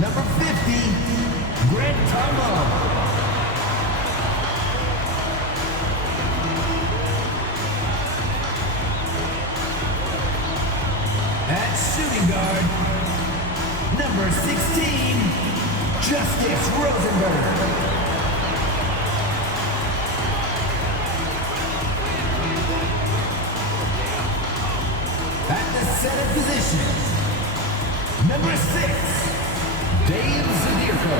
Number 50, Grant Tomo. At shooting guard, number 16, Justice Rosenberg. At the center position, number 6, Dave Zadirko.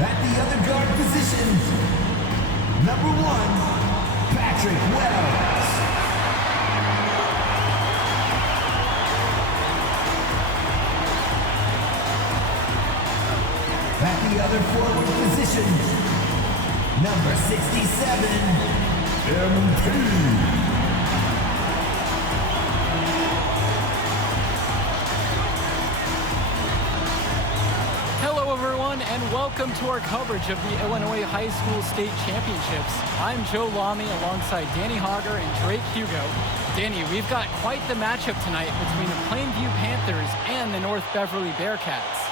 At the other guard position, number 1, Patrick Wells. At the other forward position, number 67, MP. Hello everyone, and welcome to our coverage of the Illinois High School State Championships. I'm Joe Lamy alongside Danny Hogger and Drake Hugo. Danny, we've got quite the matchup tonight between the Plainview Panthers and the North Beverly Bearcats.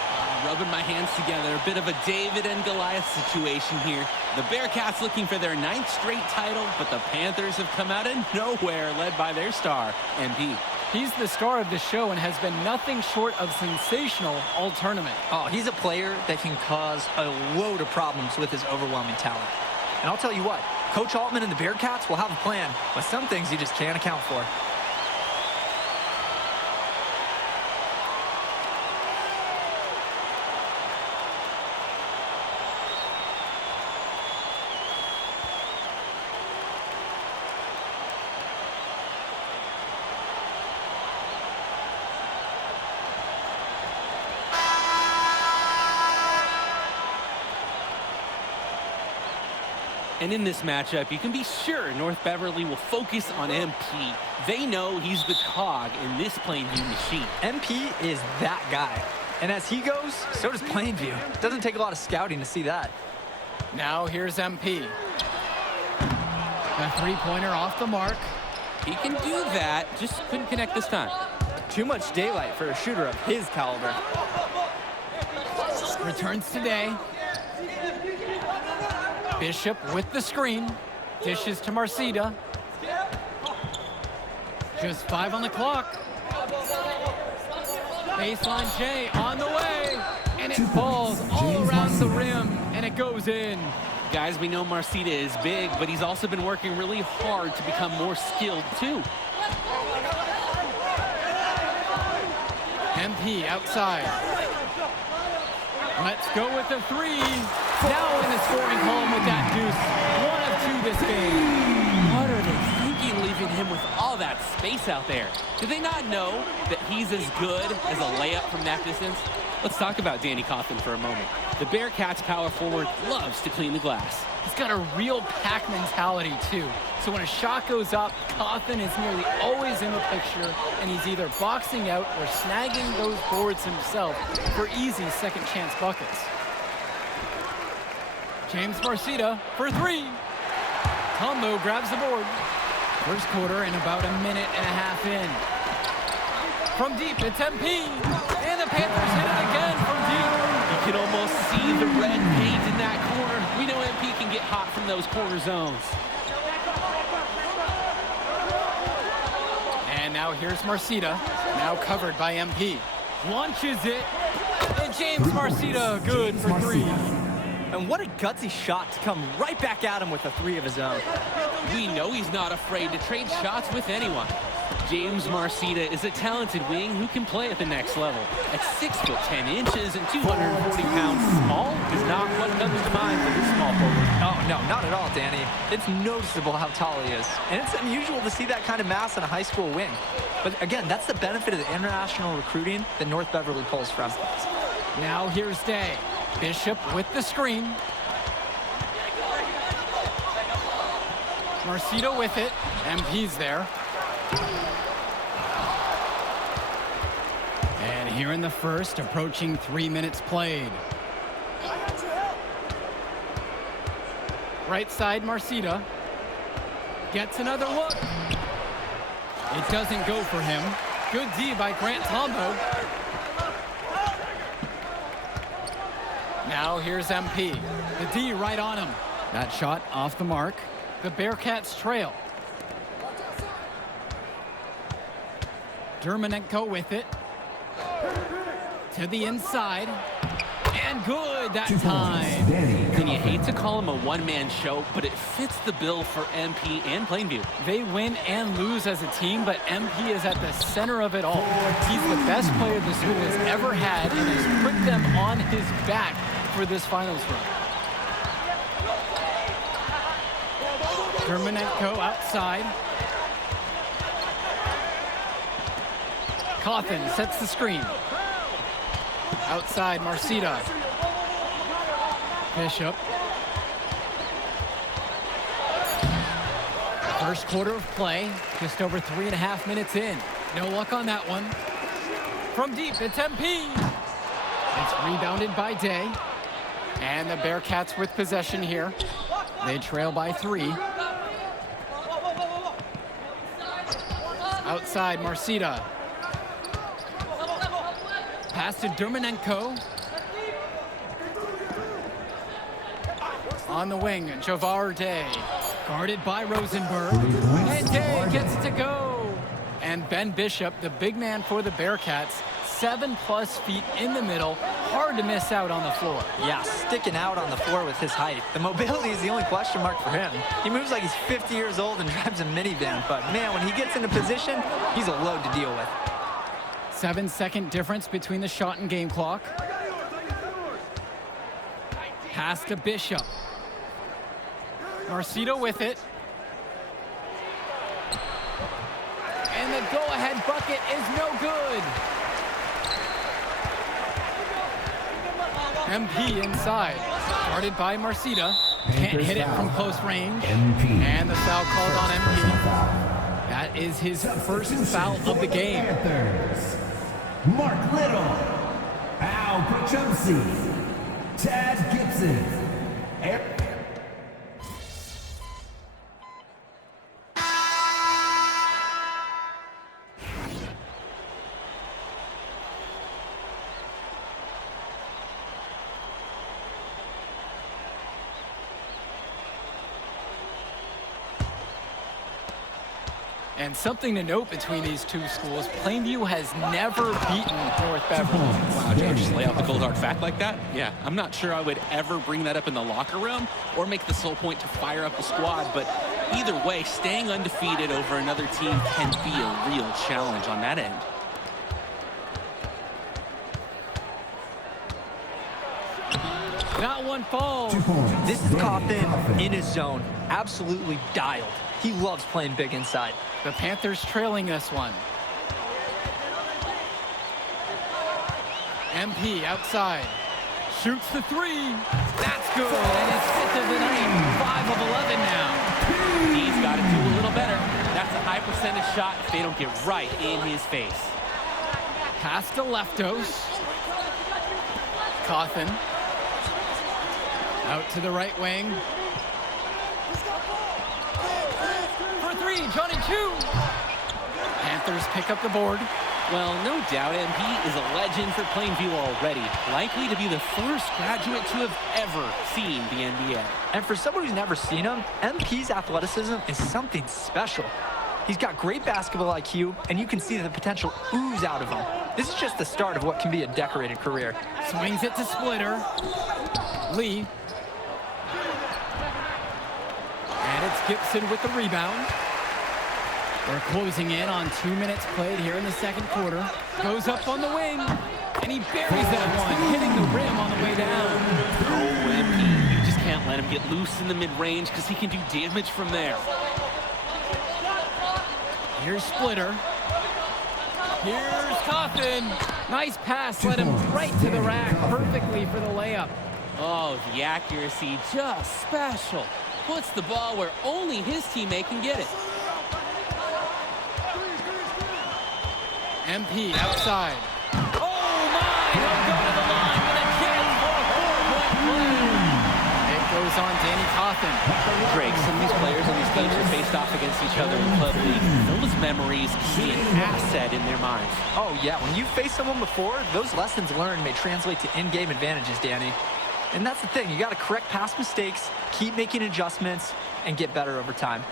Rubbing my hands together, a bit of a David and Goliath situation here. The Bearcats looking for their 9th straight title, but the Panthers have come out of nowhere, led by their star, MP. He's the star of the show and has been nothing short of sensational all tournament. Oh, he's a player that can cause a load of problems with his overwhelming talent. And I'll tell you what, Coach Altman and the Bearcats will have a plan, but some things you just can't account for. And in this matchup, you can be sure North Beverly will focus on MP. They know he's the cog in this Plainview machine. MP is that guy. And as he goes, so does Plainview. Doesn't take a lot of scouting to see that. Now here's MP. A three-pointer off the mark. He can do that, just couldn't connect this time. Too much daylight for a shooter of his caliber. Returns today. Bishop with the screen. Dishes to Marcida. Just 5 on the clock. Baseline J on the way. And it falls all around the rim. And it goes in. Guys, we know Marcida is big, but he's also been working really hard to become more skilled, too. MP outside. Let's go with the three. Now in the scoring column with that deuce. 1 of 2 this game. What are they thinking, leaving him with all that space out there? Do they not know that he's as good as a layup from that distance? Let's talk about Danny Coffin for a moment. The Bearcats power forward loves to clean the glass. He's got a real pack mentality, too. So when a shot goes up, Coffin is nearly always in the picture, and he's either boxing out or snagging those boards himself for easy second-chance buckets. James Marcida for 3. Tombo grabs the board. First quarter and about a minute and a half in. From deep, it's MP. And the Panthers hit it again from deep. You can almost see the red paint in that corner. We know MP can get hot from those corner zones. And now here's Marcida, now covered by MP. Launches it, and James Marcida good for 3. And what a gutsy shot to come right back at him with a 3 of his own. We know he's not afraid to trade shots with anyone. James Marcida is a talented wing who can play at the next level. At 6 foot 10 inches and 240 pounds, small is not what comes to mind for this small forward. Oh, no, not at all, Danny. It's noticeable how tall he is. And it's unusual to see that kind of mass in a high school wing. But again, that's the benefit of the international recruiting that North Beverly pulls from. Now here's Day. Bishop with the screen. Marcida with it. MP's there. And here in the first, approaching 3 minutes played. Right side, Marcida. Gets another look. It doesn't go for him. Good D by Grant Tombo. Now here's MP. The D right on him. That shot off the mark. The Bearcats trail. Dermonenko with it. To the inside. And good that time. And you hate to call him a one-man show, but it fits the bill for MP and Plainview. They win and lose as a team, but MP is at the center of it all. He's the best player the school has ever had and has put them on his back for this finals run. Dermonenko outside. Cawthon sets the screen. Outside, Marcita. Bishop. First quarter of play, just over 3.5 minutes in. No luck on that one. From deep, it's MP. It's rebounded by Day. And the Bearcats with possession here. They trail by 3. Outside, Marcita. Pass to Dermonenko. On the wing, Javar Day. Guarded by Rosenberg. And Day gets to go. And Ben Bishop, the big man for the Bearcats, 7+ feet in the middle. Hard to miss out on the floor. Yeah, sticking out on the floor with his height. The mobility is the only question mark for him. He moves like he's 50 years old and drives a minivan. But man, when he gets into position, he's a load to deal with. 7-second difference between the shot and game clock. Pass to Bishop. Marcito with it. And the go-ahead bucket is no good. MP inside. Guarded by Marcita. Can't hit it from close range. And the foul called on MP. That is his first foul of the game. Mark Little, Al Pachumsi, Tad Gibson, And something to note between these two schools, Plainview has never beaten North Beverly. Wow, did you just lay out the cold hard fact like that? Yeah, I'm not sure I would ever bring that up in the locker room or make the sole point to fire up the squad, but either way, staying undefeated over another team can be a real challenge on that end. That one falls. This is Cawthon in his zone. Absolutely dialed. He loves playing big inside. The Panthers trailing this one. MP outside. Shoots the 3. That's good. And it's 5th of the night. 5 of 11 now. He's got to do a little better. That's a high percentage shot if they don't get right in his face. Pass to Leftos. Cawthon. Out to the right wing. For 3, Johnny Chu. Panthers pick up the board. Well, no doubt MP is a legend for Plainview already. Likely to be the first graduate to have ever seen the NBA. And for someone who's never seen him, MP's athleticism is something special. He's got great basketball IQ, and you can see the potential ooze out of him. This is just the start of what can be a decorated career. Swings it to Splitter. Lee. And it's Gibson with the rebound. We're closing in on 2 minutes played here in the second quarter. Goes up on the wing, and he buries that one, hitting the rim on the way down. Oh, MP, you just can't let him get loose in the mid-range because he can do damage from there. Here's Splitter. Here's Cawthon. Nice pass, led him right to the rack perfectly for the layup. Oh, the accuracy, just special. Puts the ball where only his teammate can get it. MP outside. Oh my, he'll go to the line with a chance for a 4-point play. It goes on Danny Cawthon. Greg, some of these players on these teams who faced off against each other in Club League. Those memories can be an asset in their minds. Oh, yeah. When you faced someone before, those lessons learned may translate to in-game advantages, Danny. And that's the thing. You got to correct past mistakes, keep making adjustments, and get better over time.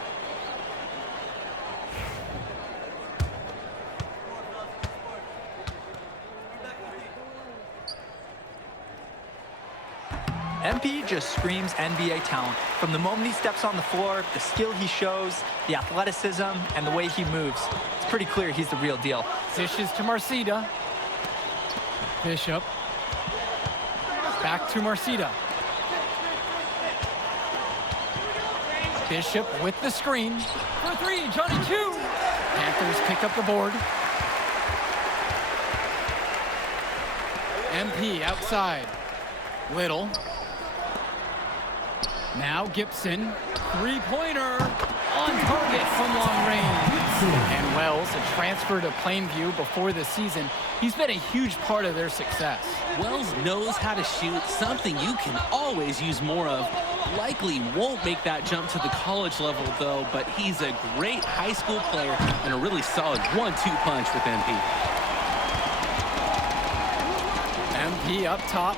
MP just screams NBA talent. From the moment he steps on the floor, the skill he shows, the athleticism, and the way he moves. It's pretty clear he's the real deal. Dishes to Marcida. Bishop. Back to Marcida. Bishop with the screen. For three, Johnny two. Panthers pick up the board. MP outside. Little. Now Gibson, three-pointer on target from long range. And Wells, a transfer to Plainview before the season, he's been a huge part of their success. Wells knows how to shoot, something you can always use more of. Likely won't make that jump to the college level though, but he's a great high school player and a really solid 1-2 punch with MP. MP up top,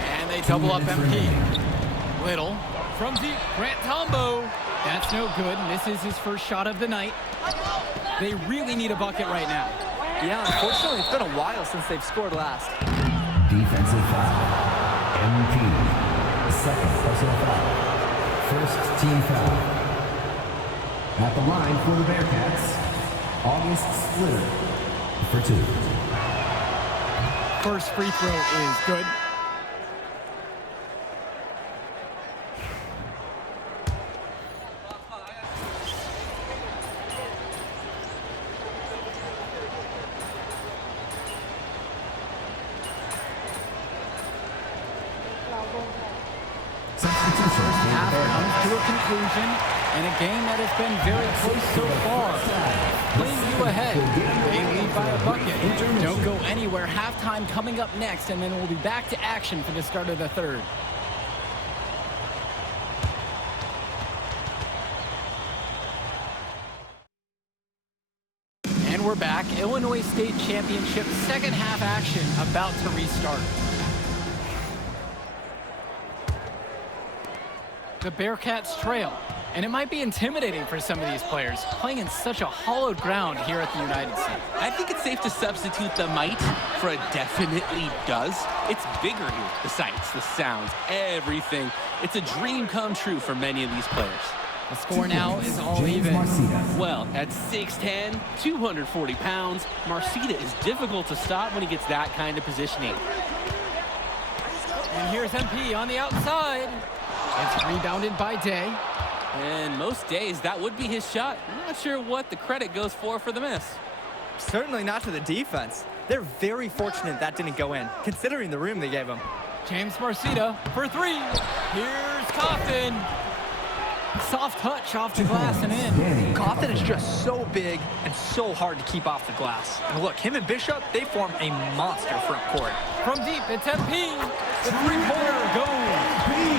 and they double up MP. Little from deep, Grant Tombo. That's no good. Misses his first shot of the night. They really need a bucket right now. Yeah, unfortunately, it's been a while since they've scored last. Defensive foul. MP. Second personal foul. First team foul. At the line for the Bearcats, August Splitter for two. First free throw is good. To a conclusion, and a game that has been very close so far. Plainview ahead. They lead by a bucket. Don't go anywhere. Halftime coming up next, and then we'll be back to action for the start of the third. And we're back. Illinois State Championship second half action about to restart. The Bearcats trail, and it might be intimidating for some of these players, playing in such a hollowed ground here at the United Center. I think it's safe to substitute the might for a definitely does. It's bigger here, the sights, the sounds, everything. It's a dream come true for many of these players. The score now is all even. Well, at 6'10", 240 pounds, Marcida is difficult to stop when he gets that kind of positioning. And here's MP on the outside. It's rebounded by Day. And most days, that would be his shot. I'm not sure what the credit goes for the miss. Certainly not to the defense. They're very fortunate that didn't go in, considering the room they gave him. James Marcida for three. Here's Coffin. Soft touch off the glass and in. Coffin is just so big and so hard to keep off the glass. And look, him and Bishop, they form a monster front court. From deep, it's MP. The three-pointer goes.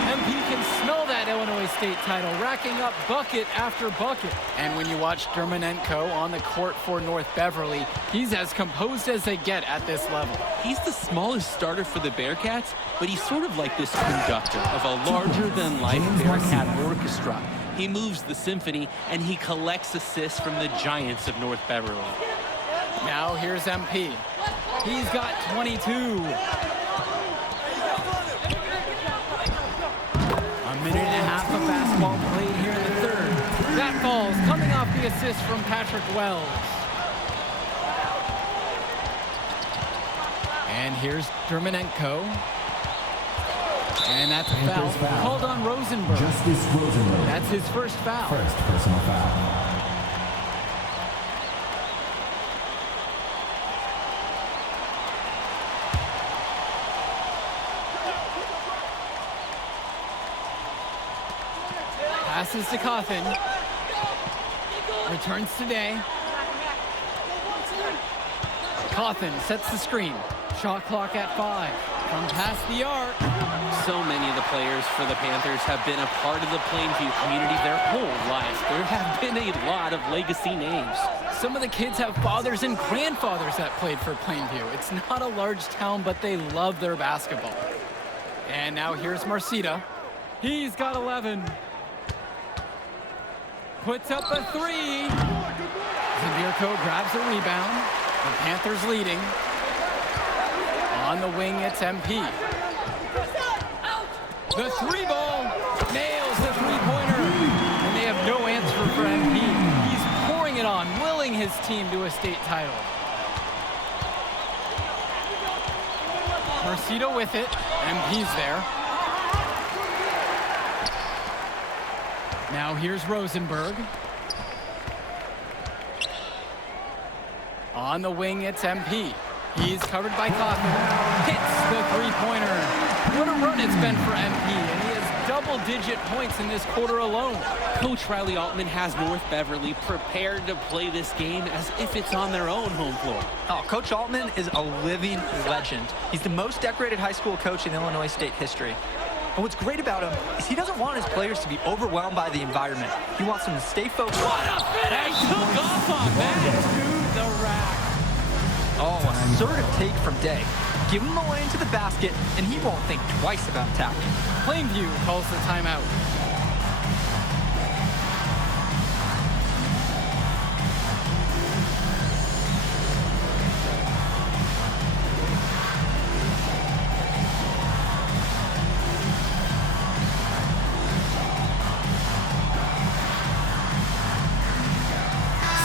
MP can smell that Illinois State title, racking up bucket after bucket. And when you watch Dermonenko on the court for North Beverly, he's as composed as they get at this level. He's the smallest starter for the Bearcats, but he's sort of like this conductor of a larger-than-life Bearcat orchestra. He moves the symphony, and he collects assists from the giants of North Beverly. Now here's MP. He's got 22. A minute and a half of basketball played here in the third. That falls, coming off the assist from Patrick Wells. And here's Dermonenko. And that's a foul called on Rosenberg. Justice Rosenberg. That's his first foul. First personal foul. Passes to Coffin. Returns to Day. Coffin sets the screen. Shot clock at 5. From past the arc. So many of the players for the Panthers have been a part of the Plainview community their whole life. There have been a lot of legacy names. Some of the kids have fathers and grandfathers that played for Plainview. It's not a large town, but they love their basketball. And now here's Marcita. He's got 11. Puts up a three. Zabirko grabs the rebound. The Panthers leading. On the wing, it's MP. The three ball nails the three-pointer. And they have no answer for MP. He's pouring it on, willing his team to a state title. Marcita with it. MP's there. Now here's Rosenberg. On the wing, it's MP. He's covered by Kaufman. Hits the three-pointer. What a run it's been for MP, and he has double-digit points in this quarter alone. Coach Riley Altman has North Beverly prepared to play this game as if it's on their own home floor. Oh, Coach Altman is a living legend. He's the most decorated high school coach in Illinois state history. And what's great about him is he doesn't want his players to be overwhelmed by the environment. He wants them to stay focused. What a finish! Took off on that. To the rack. Oh, assertive take from Day. Give him the lane to the basket, and he won't think twice about attacking. Plainview calls the timeout.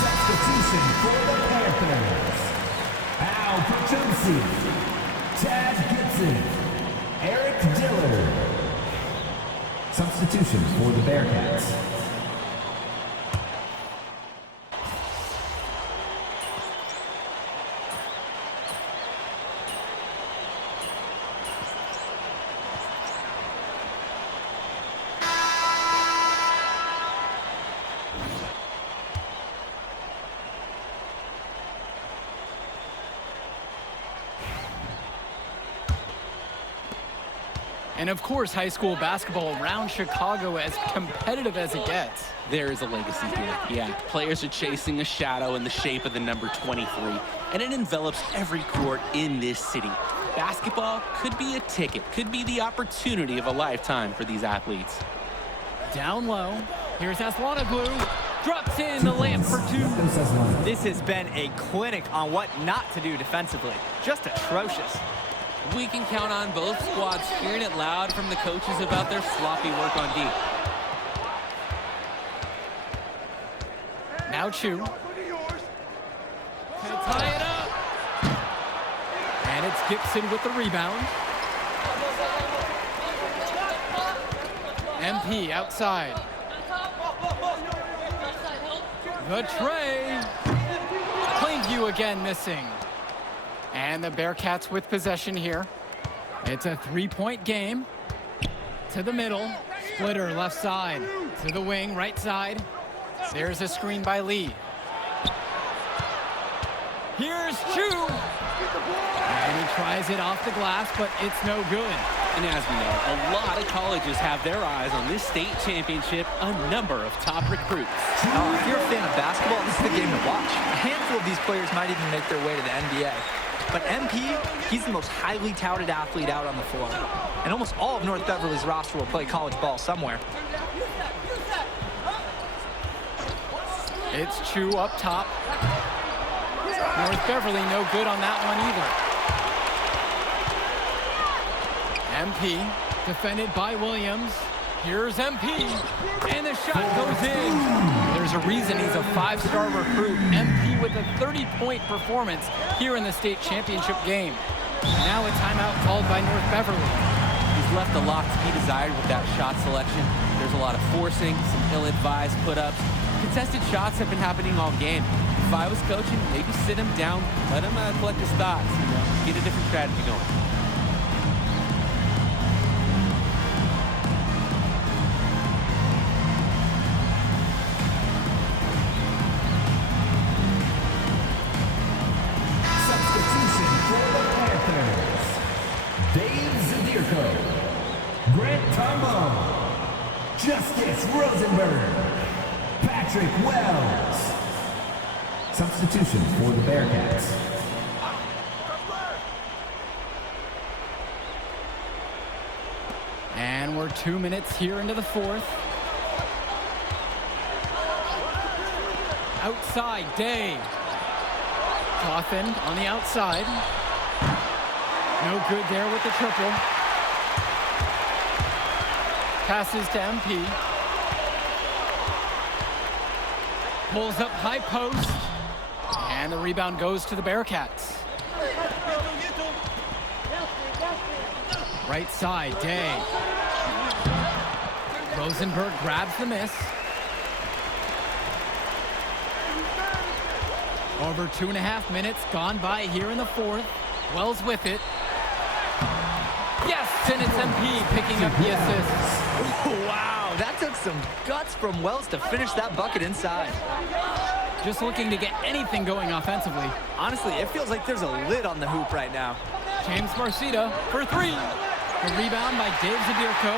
Substitution for the Panthers. Al Patruzzi, Chad Gibson, Eric Dillard. Substitution for the Bearcats. And of course, high school basketball around Chicago as competitive as it gets. There is a legacy here. Yeah, players are chasing a shadow in the shape of the number 23, and it envelops every court in this city. Basketball could be a ticket, could be the opportunity of a lifetime for these athletes. Down low. Here's Aslanoglu. Drops in the layup for two. This has been a clinic on what not to do defensively. Just atrocious. We can count on both squads hearing it loud from the coaches about their sloppy work on D. Now Chu. Gonna tie it up. And it's Gibson with the rebound. MP outside. The tray. Plainview again missing. And the Bearcats with possession here. It's a three-point game. To the middle. Splitter left side. To the wing, right side. There's a screen by Lee. Here's Chu. And he tries it off the glass, but it's no good. And as we know, a lot of colleges have their eyes on this state championship, a number of top recruits. Oh, if you're a fan of basketball, this is the game to watch. A handful of these players might even make their way to the NBA. But MP, he's the most highly touted athlete out on the floor. And almost all of North Beverly's roster will play college ball somewhere. It's Chu up top. North Beverly no good on that one either. MP defended by Williams. Here's MP, and the shot goes in. There's a reason he's a five-star recruit. MP with a 30-point performance here in the state championship game. Now a timeout called by North Beverly. He's left a lot to be desired with that shot selection. There's a lot of forcing, some ill-advised put-ups. Contested shots have been happening all game. If I was coaching, maybe sit him down, let him collect his thoughts, get a different strategy going. Substitution for the Panthers. Dave Zabirko. Rosenberg. Patrick Wells. Substitution for the Bearcats. And we're 2 minutes here into the fourth. Outside, Day. Coffin on the outside. No good there with the triple. Passes to MP. Pulls up high post. And the rebound goes to the Bearcats. Right side, Day. Rosenberg grabs the miss. Over 2.5 minutes gone by here in the fourth. Wells with it. Yes, and it's MP picking up the assist. Wow, that took some guts from Wells to finish that bucket inside. Just looking to get anything going offensively. Honestly, it feels like there's a lid on the hoop right now. James Marcita for three. The rebound by Dave Zadirko.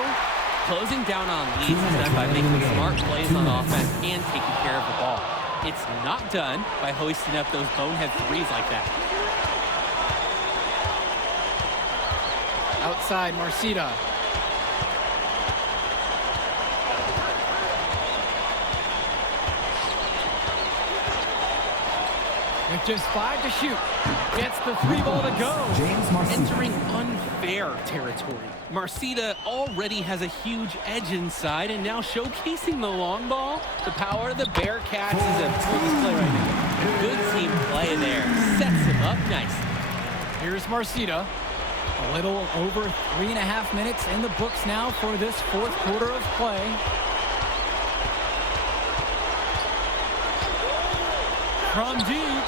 Closing down on leads is done by making smart plays on offense and taking care of the ball. It's not done by hoisting up those bonehead threes like that. Outside, Marcita. With just 5 to shoot. Gets the three ball to go. James Marcita. Entering unfair territory. Marcita already has a huge edge inside, and now showcasing the long ball. The power of the Bearcats is a full display right now. Good team play there. Sets him up nice. Here's Marcita. A little over 3.5 minutes in the books now for this fourth quarter of play. From deep.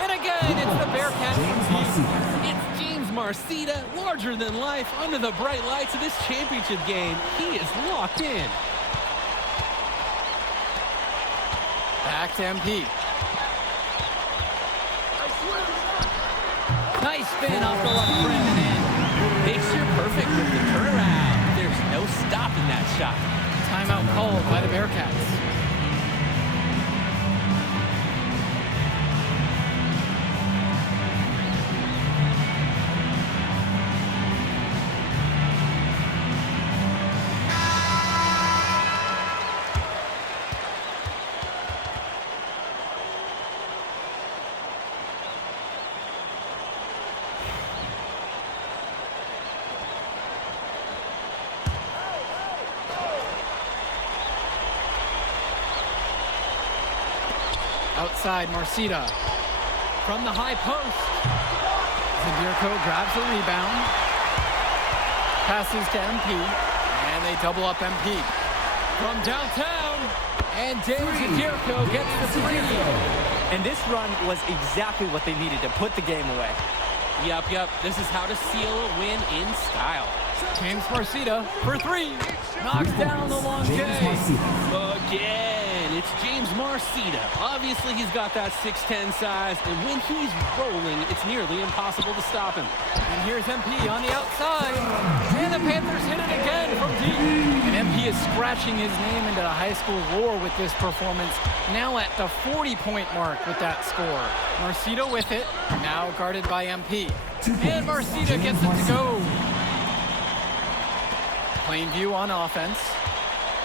And again, it's the Bearcats from deep. It's James Marcita, larger than life, under the bright lights of this championship game. He is locked in. Back to MP. Nice spin off the left rim and in. Picture perfect with the turnaround. There's no stopping that shot. Timeout called by the Bearcats. Outside, Marcita. From the high post. Zadirko grabs the rebound. Passes to MP. And they double up MP. From downtown. And Dave Zadirko gets the three. And this run was exactly what they needed to put the game away. Yup. This is how to seal a win in style. James Marcita for three. Knocks down the long J. Again, it's James Marcita. Obviously, he's got that 6'10 size, and when he's rolling, it's nearly impossible to stop him. And here's MP on the outside. And the Panthers hit it again from deep. And MP is scratching his name into the high school lore with this performance. Now at the 40-point mark with that score. Marcita with it, now guarded by MP. And Marcita gets it to go. Plainview on offense.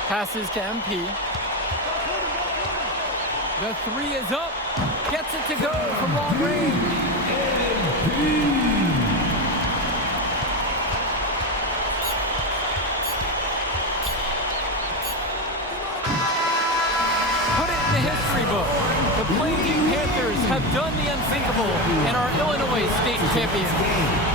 Passes to MP. The three is up. Gets it to go from long range. Put it in the history book. The Plainview Panthers have done the unthinkable and are Illinois state champions.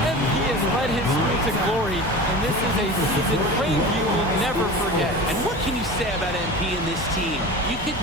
MP has led his school to glory, and this is a season Plainview will never forget. And what can you say about MP and this team? You could